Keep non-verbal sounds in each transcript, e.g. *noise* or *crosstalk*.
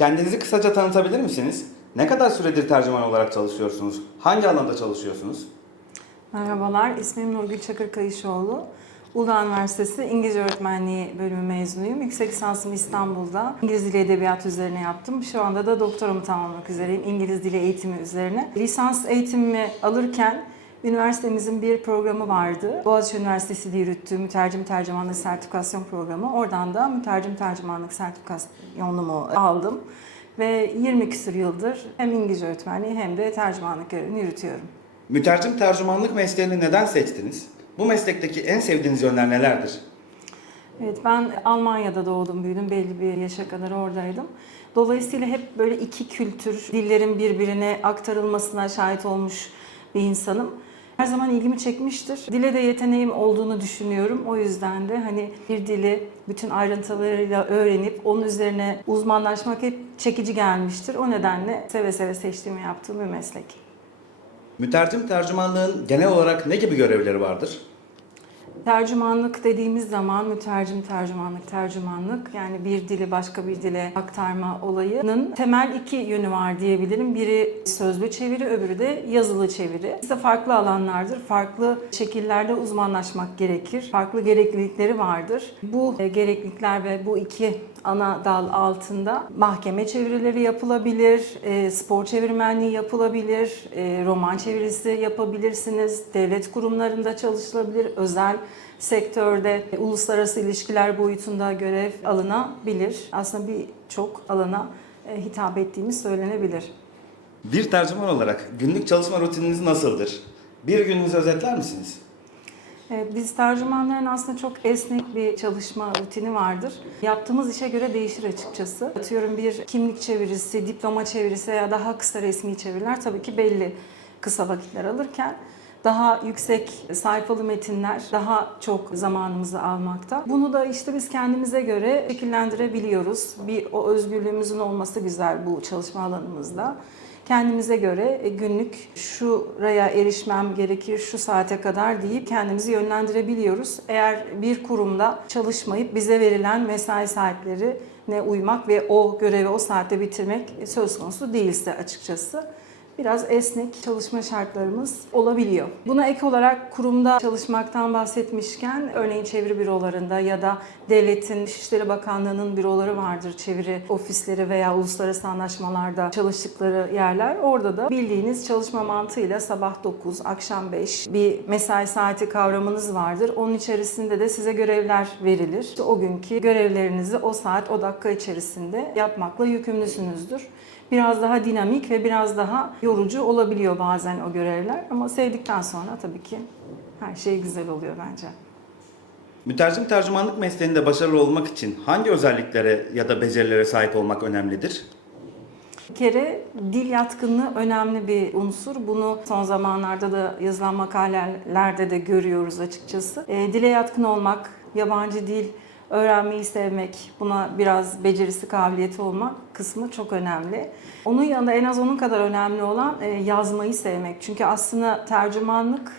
Kendinizi kısaca tanıtabilir misiniz? Ne kadar süredir tercüman olarak çalışıyorsunuz? Hangi alanda çalışıyorsunuz? Merhabalar, ismim Nurgül Çakır Kayışoğlu. Uludağ Üniversitesi İngilizce Öğretmenliği bölümü mezunuyum. Yüksek lisansımı İstanbul'da İngiliz Dili Edebiyatı üzerine yaptım. Şu anda da doktoramı tamamlamak üzereyim İngiliz Dili Eğitimi üzerine. Lisans eğitimimi alırken üniversitemizin bir programı vardı. Boğaziçi Üniversitesi'de yürüttüğü mütercim tercümanlık sertifikasyon programı. Oradan da mütercim tercümanlık sertifikasyonlumu aldım. Ve 20 küsur yıldır hem İngilizce öğretmenliği hem de tercümanlık görevini yürütüyorum. Mütercim tercümanlık mesleğini neden seçtiniz? Bu meslekteki en sevdiğiniz yönler nelerdir? Evet ben Almanya'da doğdum büyüdüm belli bir yaşa kadar oradaydım. Dolayısıyla hep böyle iki kültür, dillerin birbirine aktarılmasına şahit olmuş bir insanım. Her zaman ilgimi çekmiştir. Dile de yeteneğim olduğunu düşünüyorum. O yüzden de hani bir dili bütün ayrıntılarıyla öğrenip onun üzerine uzmanlaşmak hep çekici gelmiştir. O nedenle seve seve seçtiğimi yaptığım bir meslek. Mütercim tercümanlığın genel olarak ne gibi görevleri vardır? Tercümanlık dediğimiz zaman mütercim tercümanlık, tercümanlık yani bir dili başka bir dile aktarma olayının temel iki yönü var diyebilirim. Biri sözlü çeviri, öbürü de yazılı çeviri. De farklı alanlardır. Farklı şekillerde uzmanlaşmak gerekir. Farklı gereklilikleri vardır. Bu e, gereklilikler ve bu iki ana dal altında mahkeme çevirileri yapılabilir, e, spor çevirmenliği yapılabilir, e, roman çevirisi yapabilirsiniz, devlet kurumlarında çalışılabilir, özel sektörde uluslararası ilişkiler boyutunda görev alınabilir. Aslında birçok alana e, hitap ettiğimiz söylenebilir. Bir tercüman olarak günlük çalışma rutininiz nasıldır? Bir gününüzü özetler misiniz? Biz tercümanların aslında çok esnek bir çalışma rutini vardır. Yaptığımız işe göre değişir açıkçası. Atıyorum bir kimlik çevirisi, diploma çevirisi veya daha kısa resmi çeviriler tabii ki belli kısa vakitler alırken daha yüksek sayfalı metinler daha çok zamanımızı almakta. Bunu da işte biz kendimize göre şekillendirebiliyoruz. Bir o özgürlüğümüzün olması güzel bu çalışma alanımızda kendimize göre e, günlük şuraya erişmem gerekir şu saate kadar deyip kendimizi yönlendirebiliyoruz. Eğer bir kurumda çalışmayıp bize verilen mesai saatlerine uymak ve o görevi o saatte bitirmek söz konusu değilse açıkçası biraz esnek çalışma şartlarımız olabiliyor. Buna ek olarak kurumda çalışmaktan bahsetmişken örneğin çeviri bürolarında ya da devletin İçişleri Bakanlığı'nın büroları vardır çeviri ofisleri veya uluslararası anlaşmalarda çalıştıkları yerler. Orada da bildiğiniz çalışma mantığıyla sabah 9, akşam 5 bir mesai saati kavramınız vardır. Onun içerisinde de size görevler verilir. İşte o günkü görevlerinizi o saat, o dakika içerisinde yapmakla yükümlüsünüzdür biraz daha dinamik ve biraz daha yorucu olabiliyor bazen o görevler. Ama sevdikten sonra tabii ki her şey güzel oluyor bence. Mütercim tercümanlık mesleğinde başarılı olmak için hangi özelliklere ya da becerilere sahip olmak önemlidir? Bir kere dil yatkınlığı önemli bir unsur. Bunu son zamanlarda da yazılan makalelerde de görüyoruz açıkçası. E, dile yatkın olmak, yabancı dil öğrenmeyi sevmek, buna biraz becerisi, kabiliyeti olmak kısmı çok önemli. Onun yanında en az onun kadar önemli olan e, yazmayı sevmek. Çünkü aslında tercümanlık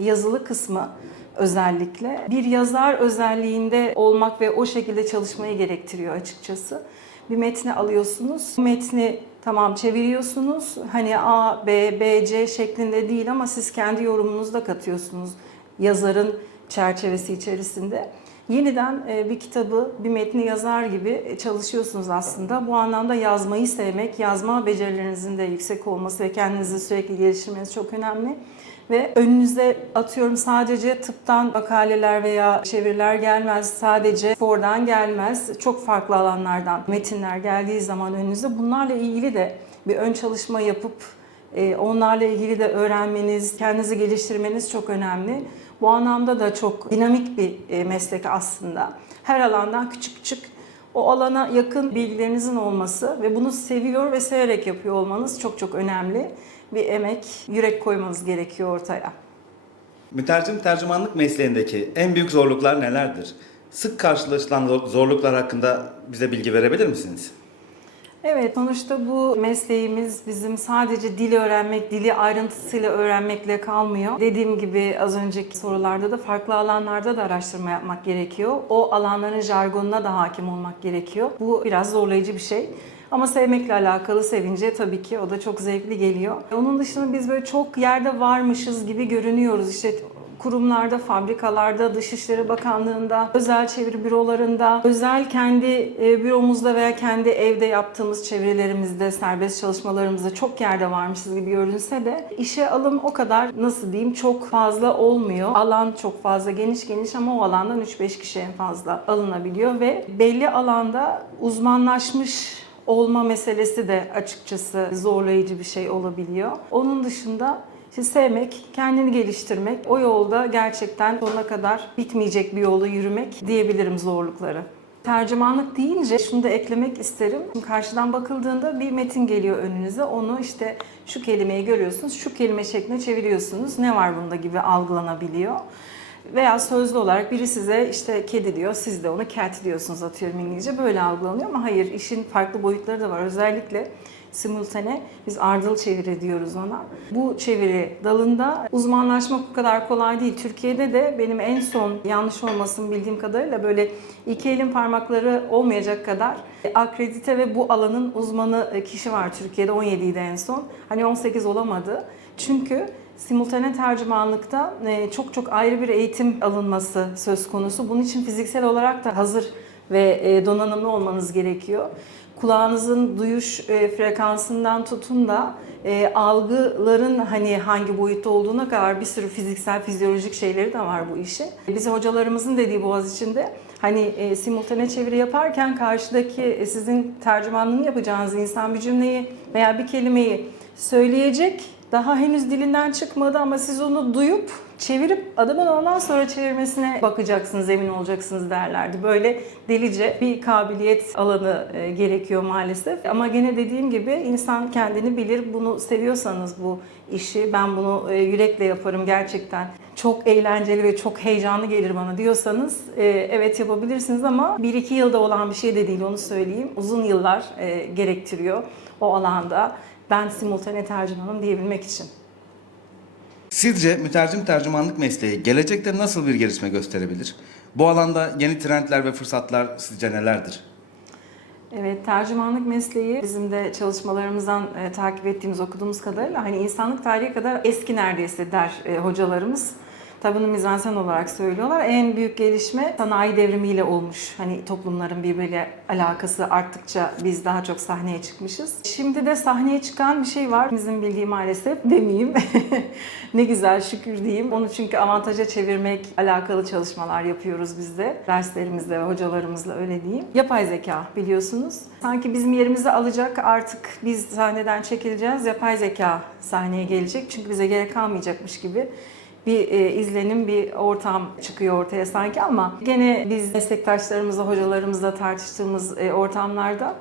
yazılı kısmı özellikle bir yazar özelliğinde olmak ve o şekilde çalışmayı gerektiriyor açıkçası. Bir metni alıyorsunuz, bu metni tamam çeviriyorsunuz. Hani A, B, B, C şeklinde değil ama siz kendi yorumunuzu da katıyorsunuz yazarın çerçevesi içerisinde. Yeniden e, bir kitabı, bir metni yazar gibi çalışıyorsunuz aslında. Bu anlamda yazmayı sevmek, yazma becerilerinizin de yüksek olması ve kendinizi sürekli geliştirmeniz çok önemli. Ve önünüze atıyorum sadece tıptan makaleler veya çeviriler gelmez, sadece spordan gelmez. Çok farklı alanlardan metinler geldiği zaman önünüze bunlarla ilgili de bir ön çalışma yapıp e, onlarla ilgili de öğrenmeniz, kendinizi geliştirmeniz çok önemli. Bu anlamda da çok dinamik bir e, meslek aslında. Her alandan küçük küçük o alana yakın bilgilerinizin olması ve bunu seviyor ve severek yapıyor olmanız çok çok önemli. Bir emek, yürek koymanız gerekiyor ortaya. Mütercim tercümanlık mesleğindeki en büyük zorluklar nelerdir? Sık karşılaşılan zorluklar hakkında bize bilgi verebilir misiniz? Evet, sonuçta bu mesleğimiz bizim sadece dil öğrenmek, dili ayrıntısıyla öğrenmekle kalmıyor. Dediğim gibi az önceki sorularda da farklı alanlarda da araştırma yapmak gerekiyor. O alanların jargonuna da hakim olmak gerekiyor. Bu biraz zorlayıcı bir şey. Ama sevmekle alakalı sevince tabii ki o da çok zevkli geliyor. Onun dışında biz böyle çok yerde varmışız gibi görünüyoruz. İşte kurumlarda, fabrikalarda, Dışişleri Bakanlığı'nda, özel çeviri bürolarında, özel kendi e, büromuzda veya kendi evde yaptığımız çevirilerimizde, serbest çalışmalarımızda çok yerde varmışız gibi görünse de işe alım o kadar nasıl diyeyim çok fazla olmuyor. Alan çok fazla geniş geniş ama o alandan 3-5 kişi en fazla alınabiliyor ve belli alanda uzmanlaşmış olma meselesi de açıkçası zorlayıcı bir şey olabiliyor. Onun dışında işte sevmek, kendini geliştirmek, o yolda gerçekten sonuna kadar bitmeyecek bir yolu yürümek diyebilirim zorlukları. Tercümanlık deyince şunu da eklemek isterim. Şimdi karşıdan bakıldığında bir metin geliyor önünüze. Onu işte şu kelimeyi görüyorsunuz, şu kelime şeklinde çeviriyorsunuz. Ne var bunda gibi algılanabiliyor. Veya sözlü olarak biri size işte kedi diyor, siz de onu cat diyorsunuz atıyorum İngilizce. Böyle algılanıyor ama hayır işin farklı boyutları da var. Özellikle simultane biz ardıl çeviri diyoruz ona. Bu çeviri dalında uzmanlaşmak bu kadar kolay değil. Türkiye'de de benim en son yanlış olmasın bildiğim kadarıyla böyle iki elin parmakları olmayacak kadar akredite ve bu alanın uzmanı kişi var Türkiye'de 17 idi en son. Hani 18 olamadı. Çünkü simultane tercümanlıkta e, çok çok ayrı bir eğitim alınması söz konusu. Bunun için fiziksel olarak da hazır ve e, donanımlı olmanız gerekiyor. Kulağınızın duyuş e, frekansından tutun da e, algıların hani hangi boyutta olduğuna kadar bir sürü fiziksel, fizyolojik şeyleri de var bu işin. Bize hocalarımızın dediği boğaz içinde hani e, simultane çeviri yaparken karşıdaki e, sizin tercümanlığını yapacağınız insan bir cümleyi veya bir kelimeyi söyleyecek daha henüz dilinden çıkmadı ama siz onu duyup çevirip adamın ondan sonra çevirmesine bakacaksınız, emin olacaksınız derlerdi. Böyle delice bir kabiliyet alanı e, gerekiyor maalesef. Ama gene dediğim gibi insan kendini bilir. Bunu seviyorsanız bu işi, ben bunu e, yürekle yaparım gerçekten. Çok eğlenceli ve çok heyecanlı gelir bana diyorsanız e, evet yapabilirsiniz ama 1-2 yılda olan bir şey de değil onu söyleyeyim. Uzun yıllar gerektiriyor o alanda ben simultane tercümanım diyebilmek için. Sizce mütercim tercümanlık mesleği gelecekte nasıl bir gelişme gösterebilir? Bu alanda yeni trendler ve fırsatlar sizce nelerdir? Evet, tercümanlık mesleği bizim de çalışmalarımızdan e, takip ettiğimiz, okuduğumuz kadarıyla hani insanlık tarihi kadar eski neredeyse der e, hocalarımız. Tabi bunu mizansen olarak söylüyorlar. En büyük gelişme sanayi devrimiyle olmuş. Hani toplumların birbiriyle alakası arttıkça biz daha çok sahneye çıkmışız. Şimdi de sahneye çıkan bir şey var. Bizim bildiği maalesef demeyeyim. *laughs* ne güzel şükür diyeyim. Onu çünkü avantaja çevirmek alakalı çalışmalar yapıyoruz biz de. Derslerimizle ve hocalarımızla öyle diyeyim. Yapay zeka biliyorsunuz. Sanki bizim yerimizi alacak artık biz sahneden çekileceğiz. Yapay zeka sahneye gelecek. Çünkü bize gerek kalmayacakmış gibi bir e, izlenim, bir ortam çıkıyor ortaya sanki ama gene biz meslektaşlarımızla, hocalarımızla tartıştığımız e, ortamlarda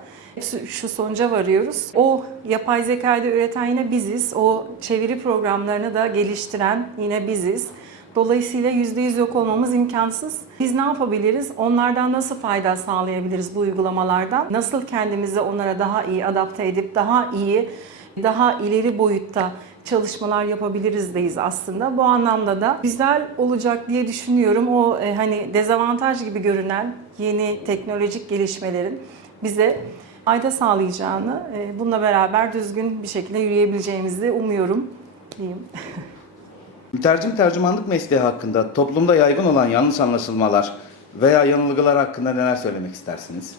şu- sonuca varıyoruz. O yapay zekayı üreten yine biziz. O çeviri programlarını da geliştiren yine biziz. Dolayısıyla %100 yok olmamız imkansız. Biz ne yapabiliriz? Onlardan nasıl fayda sağlayabiliriz bu uygulamalardan? Nasıl kendimizi onlara daha iyi adapte edip daha iyi, daha ileri boyutta çalışmalar yapabiliriz deyiz aslında. Bu anlamda da güzel olacak diye düşünüyorum. O e, hani dezavantaj gibi görünen yeni teknolojik gelişmelerin bize fayda sağlayacağını, e, bununla beraber düzgün bir şekilde yürüyebileceğimizi umuyorum diyeyim. *laughs* Mütercim tercümanlık mesleği hakkında toplumda yaygın olan yanlış anlaşılmalar veya yanılgılar hakkında neler söylemek istersiniz?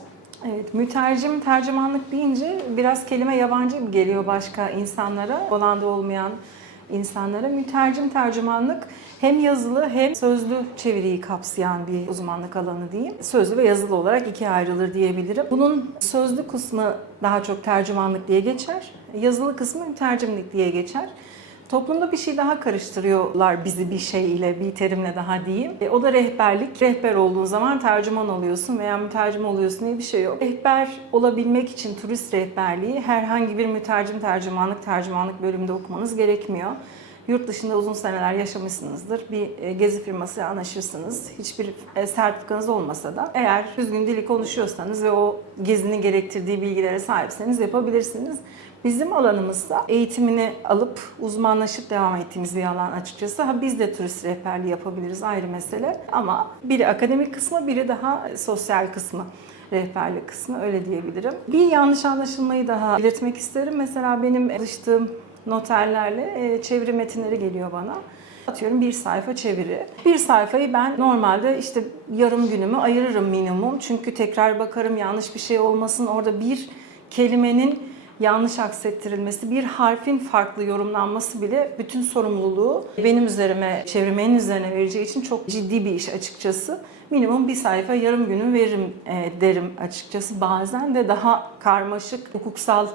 Evet, mütercim tercümanlık deyince biraz kelime yabancı geliyor başka insanlara, Hollanda olmayan insanlara. Mütercim tercümanlık hem yazılı hem sözlü çeviriyi kapsayan bir uzmanlık alanı diyeyim. Sözlü ve yazılı olarak ikiye ayrılır diyebilirim. Bunun sözlü kısmı daha çok tercümanlık diye geçer. Yazılı kısmı mütercimlik diye geçer. Toplumda bir şey daha karıştırıyorlar bizi bir şey ile, bir terimle daha diyeyim. E, o da rehberlik. Rehber olduğun zaman tercüman oluyorsun veya mütercim oluyorsun diye bir şey yok. Rehber olabilmek için turist rehberliği herhangi bir mütercim tercümanlık, tercümanlık bölümünde okumanız gerekmiyor. Yurt dışında uzun seneler yaşamışsınızdır. Bir e, gezi firmasıyla anlaşırsınız. Hiçbir e, sertifikanız olmasa da eğer düzgün dili konuşuyorsanız ve o gezinin gerektirdiği bilgilere sahipseniz yapabilirsiniz. Bizim alanımızda eğitimini alıp uzmanlaşıp devam ettiğimiz bir alan açıkçası. Ha biz de turist rehberliği yapabiliriz ayrı mesele. Ama biri akademik kısmı, biri daha sosyal kısmı. rehberlik kısmı öyle diyebilirim. Bir yanlış anlaşılmayı daha belirtmek isterim. Mesela benim alıştığım noterlerle e, çeviri metinleri geliyor bana. Atıyorum bir sayfa çeviri. Bir sayfayı ben normalde işte yarım günümü ayırırım minimum. Çünkü tekrar bakarım yanlış bir şey olmasın. Orada bir kelimenin yanlış aksettirilmesi, bir harfin farklı yorumlanması bile bütün sorumluluğu benim üzerime, çevirmenin üzerine vereceği için çok ciddi bir iş açıkçası. Minimum bir sayfa yarım günü veririm e, derim açıkçası. Bazen de daha karmaşık, hukuksal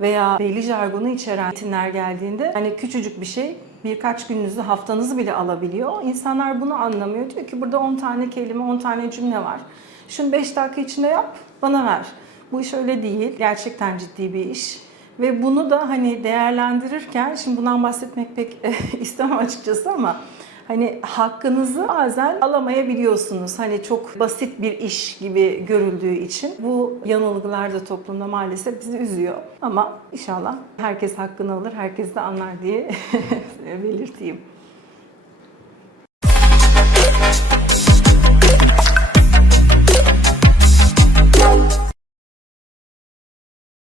veya belli jargonu içeren metinler geldiğinde hani küçücük bir şey birkaç gününüzü, haftanızı bile alabiliyor. İnsanlar bunu anlamıyor. Diyor ki burada 10 tane kelime, 10 tane cümle var. Şunu 5 dakika içinde yap, bana ver. Bu iş öyle değil. Gerçekten ciddi bir iş. Ve bunu da hani değerlendirirken, şimdi bundan bahsetmek pek *laughs* istemem açıkçası ama hani hakkınızı bazen alamayabiliyorsunuz. Hani çok basit bir iş gibi görüldüğü için bu yanılgılar da toplumda maalesef bizi üzüyor. Ama inşallah herkes hakkını alır, herkes de anlar diye *laughs* belirteyim.